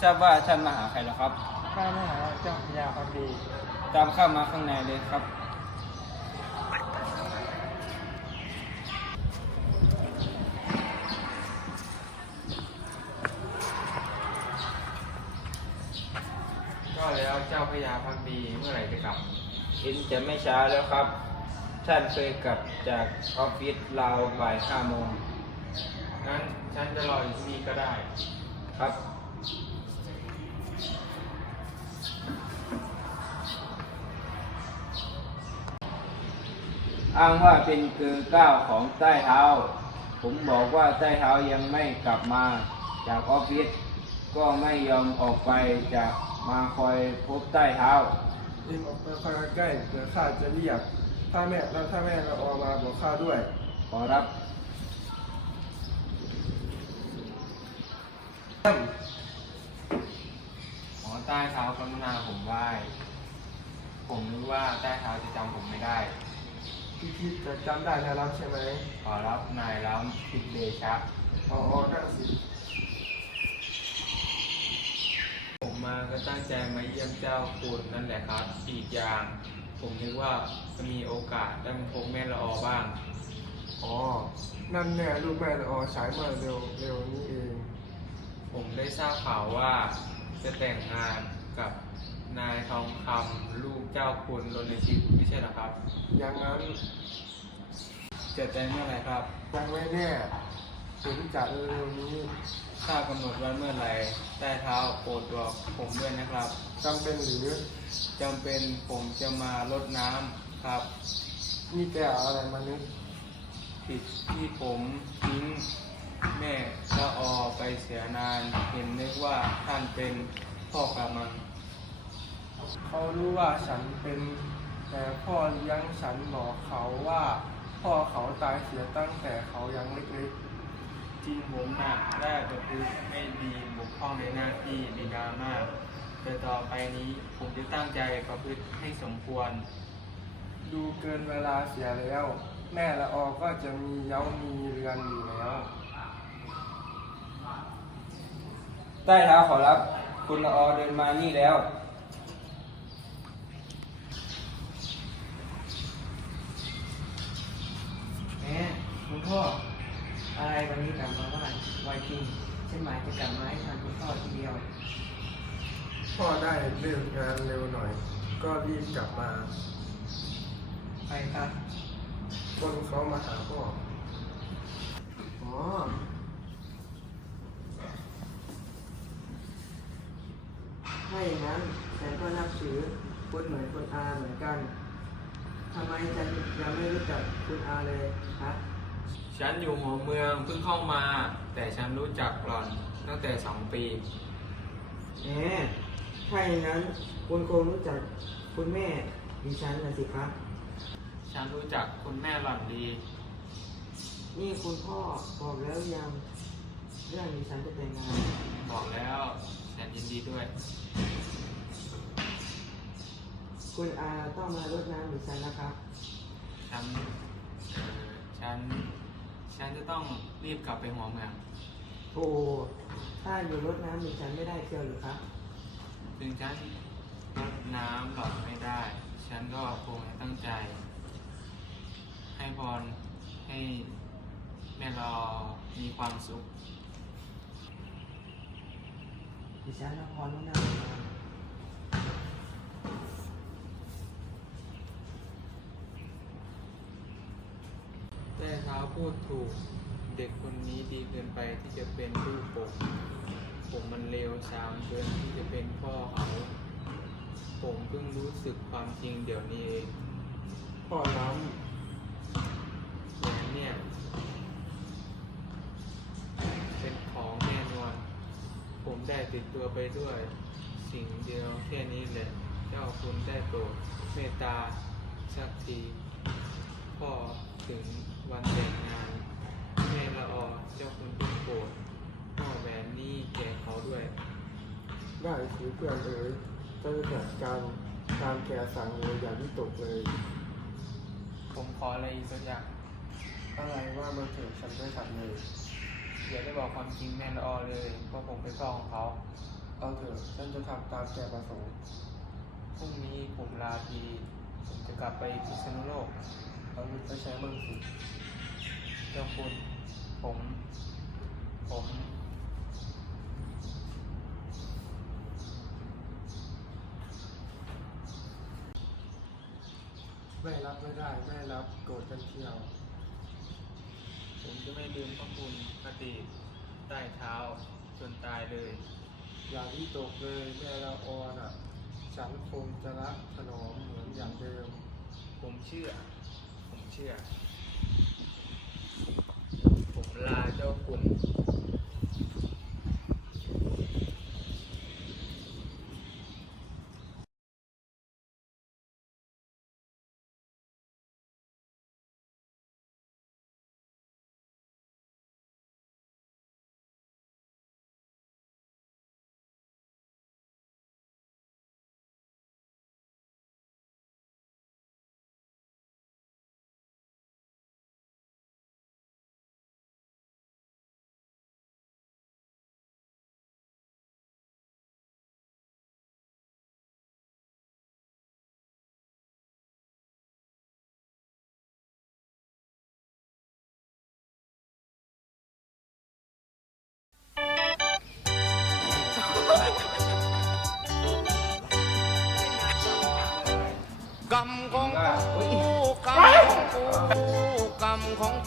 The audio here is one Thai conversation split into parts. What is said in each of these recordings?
ทราบว่าท่านมาหาใครเหรอครับ ข้าไม่หาเจ้าพญาความดีตามเข้ามาข้างในเลยครับ ก็แล้วเจ้าพญาพักดีเมื่อไหร่จะกลับเห็นจะไม่ช้าแล้วครับ ท่านเคยกลับจากออฟฟิศราวบ่ายห้าโมง งั้นฉันจะรออยู่ที่นี่ก็ได้ ครับ อ้างว่าเป็นเกินก้าวของใต้เท้า ผมบอกว่าใต้เท้ายังไม่กลับมาจากออฟฟิศก็ไม่ยอมออกไปจากมาคอยพบใต้เท้าเองออกไปคอยใกล้เดี๋ยวข้าจะเรียกถ้าแม่แล้วถ้าแม่เราออกมาบอกข้าด้วย ขอรับขอใต้เท้ากรุณาผมไหว้ผมรู้ว่าใต้เท้าจะจำผมไม่ได้ พี่คิดจะจำได้นะรับใช่ไหมขอรับนายล้ำผิดเดชะอ๋ออ๋อนั่นสิ ผมมาก็ตั้งใจมาเยี่ยมเจ้าคุณนั่นแหละครับ อีกอย่าง ผมนึกว่าจะมีโอกาสได้มาพบแม่ละออบ้าง อ๋อ นั่นแน่ลูกแม่ละออฉายเมื่อเร็วเร็วนี้เอง ผมได้ทราบข่าวว่าจะแต่งงานกับ นายทองคำลูกเจ้าคุณรณชิตไม่ใช่เหรอครับ อย่างนั้นจะแต่งเมื่อไหร่ครับ ยังไม่แน่ถึงจะเร็วๆนี้ถ้ากำหนดวันเมื่อไหร่ใต้เท้าโปรดบอกผมด้วยนะครับจำเป็นหรือจำเป็นผมจะมารดน้ำครับ นี่แกเอาอะไรมานึกผิดที่ผมทิ้งแม่ละออไปเสียนาน เห็นนึกว่าท่านเป็นพ่อกำมัง เขารู้ว่าฉันเป็นแต่พ่อเลี้ยงฉันบอกเขาว่า พ่อเขาตายเสียตั้งแต่เขายังเล็กจริงผมหนักได้ประพฤติไม่ดีบกพร่องในหน้าที่บิดามากแต่ต่อไปนี้ผมจะตั้งใจประพฤติให้สมควรๆดูเกินเวลาเสียแล้ว แม่ละออก็จะมีเย้ามีเรือนอยู่แล้วใต้เท้าขอรับ คุณละออเดินมานี่แล้ว แม่คุณ พ่อ อะไรวันนี้กลับมาบ้านไวจริงฉันหมายจะกลับมาให้ทันคุณพ่อทีเดียว พ่อได้เลิกงานเร็วหน่อย ก็รีบกลับมาไปครับคนเขามาหาพ่ออ๋อถ้าอย่างนั้นฉันก็นับถือคุณเหมือนคุณอาเหมือนกันทำไมฉันยังไม่รู้จักคุณอาเลยครับ ฉันอยู่หัวเมืองเพิ่งเข้ามา แต่ฉันรู้จักหล่อนตั้งแต่สองปี แหมถ้าอย่างนั้นคุณคงรู้จักคุณแม่ดิฉันนะสิครับ ฉันรู้จักคุณแม่หล่อนดี นี่คุณพ่อบอกแล้วยังเรื่องดิฉันจะแต่งงาน บอกแล้วฉันยินดีด้วย คุณอาต้องมารดน้ำดิฉันนะครับ ฉันเอ่อฉัน ฉันจะต้องรีบกลับไปหัวเมือง โอ้ถ้าอยู่รดน้ำดิฉันไม่ได้เชียวหรือครับ ถึงฉันรดน้ำหล่อนไม่ได้ ฉันก็คงจะตั้งใจ ให้พรให้แม่รอมีความสุข ดิฉันละพรลูกน้ำ เท้าพูดถูก เด็กคนนี้ดีเกินไปที่จะเป็นลูกผม ผมมันเลวทรามเกินที่จะเป็นพ่อเขา ผมเพิ่งรู้สึกความจริงเดี๋ยวนี้เองพ่อน้แหวนเนี่ย เป็นของแน่นอน ผมได้ติดตัวไปด้วย สิ่งเดียวแค่นี้แหละ เจ้าคุณได้โปรดเมตตาสักทีพอถึง วันแต่งงานแม่ละออเจ้าคุณต้องโปรดมอบแหวนนี้แก่เขาด้วยำได้สิเพื่อนเอ๋ยจะจัดการตามแกสั่งเลยอย่าวิตกเลย ผมขออะไรอีกสักอย่างอะไรว่ามาเถิดฉันไม่ทำเลย อย่าได้บอกความจริงแม่ละออเลยเพราะผมเป็นพ่อของเขาอเอาเถอะฉันจะทำตามแกประสงค์พรุ่งนี้ผมลาทีผมจะกลับไปพิษณุโลก เอาเงินไปใช้มึงสิเจ้าคุณผม ผม ไม่รับไม่ได้ไม่รับโกรธกันเที่ยว ผมจะไม่ลืมพระคุณอดีตใต้เท้าจนตายเลย อย่าที่ตกเลยแม่ละออนอะ ฉันคงจะรักถนอมเหมือนอย่างเดิม ผมเชื่อผม เชื่อผมลาเจ้าคุณ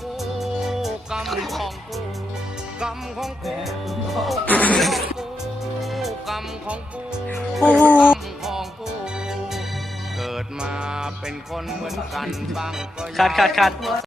กูกรรมของกูกรรมของกูกรรมของกูกรรมของกู เกิดมาเป็นคนเหมือนกันบ้างก็คัดคัดคัด